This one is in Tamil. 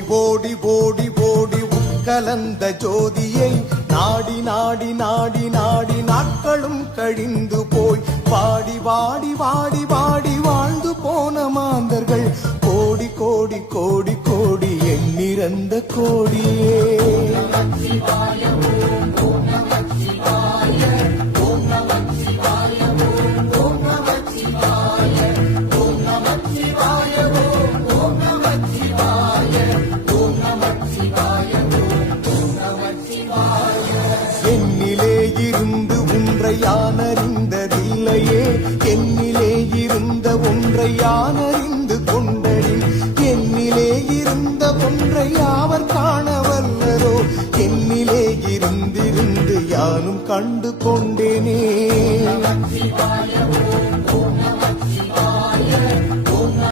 ஓடி ஓடி ஓடி ஓடி உட்கலந்த ஜோதியை நாடி நாடி நாடி நாடி நாட்களும் கழிந்து போய் வாடி வாடி வாடி வாடி வாழ்ந்து போன மாந்தர்கள் கோடி கோடி கோடி கோடி எண்ணிறந்த கோடியே. என்னிலே இருந்து ஒன்றை யான் அறிந்ததில்லையே, என்னிலே இருந்த ஒன்றை யான் அறிந்து கொண்டேன். என்னிலே இருந்த ஒன்றை யாவர் காண வல்லரோ, என்னிலே இருந்திருந்து யானும் கண்டு கொண்டேனே.